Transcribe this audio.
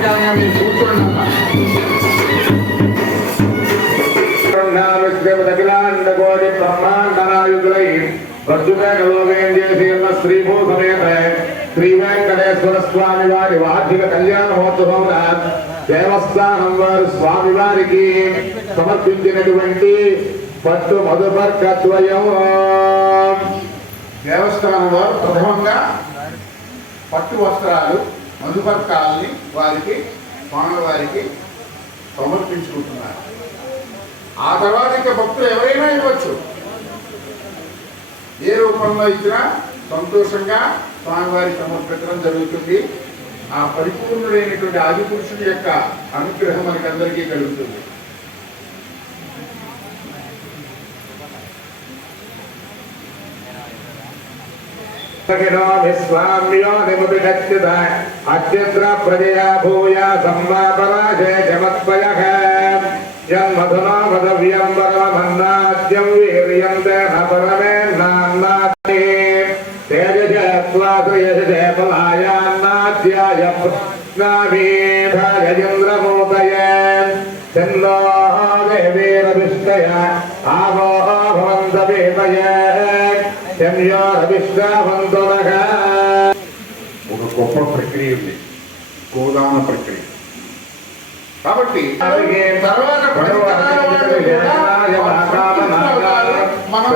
ప్రకారంగా మీరు కూర్చోండి. అఖిలాండకోటి బ్రహ్మాండనాయుధులై ప్రస్తుతం చేసి ఉన్న శ్రీభూ సమేత శ్రీ వెంకటేశ్వర స్వామి వారి వార్షిక కళ్యాణోత్సవం దేవస్థానం వారు స్వామి వారికి సమర్పించినటువంటి పట్టు మధుపర్కద్వయం. దేవస్థానం వారు ప్రథమంగా పట్టు వస్త్రాలు మధుపర్కాలని వారికి స్వామివారికి సమర్పించుకుంటున్నారు. ఆ తర్వాత ఇంకా భక్తులు ఎవరైనా ఇవ్వచ్చు, ఏ రూపంలో ఇచ్చినా సంతోషంగా స్వామివారికి సమర్పించడం జరుగుతుంది. ఆ పరిపూర్ణుడైనటువంటి ఆదిపురుషుడి యొక్క అనుగ్రహం మనకందరికీ కలుగుతుంది. అత్యంత ప్రజయా భూయా సమ్మాపరాజయ జమత్పయః జన్మధునా పదవ్యం పరమన్నాద్యం వీర్యం తేన పరమేన్నాన్నాత్తే తేజస్వాశ్రయసే పలాయాన్నాద్యాయ ప్రజ్ఞామీధాయేంద్రమూతయే చందో దేవీరవిష్టయ ఆవో భవంతవేతయే శమ్యోరవిశ్రావంతునగా. ఒక గొప్ప ప్రక్రియ ఉంది, గోదాన ప్రక్రియ. కాబట్టి తర్వాత మనం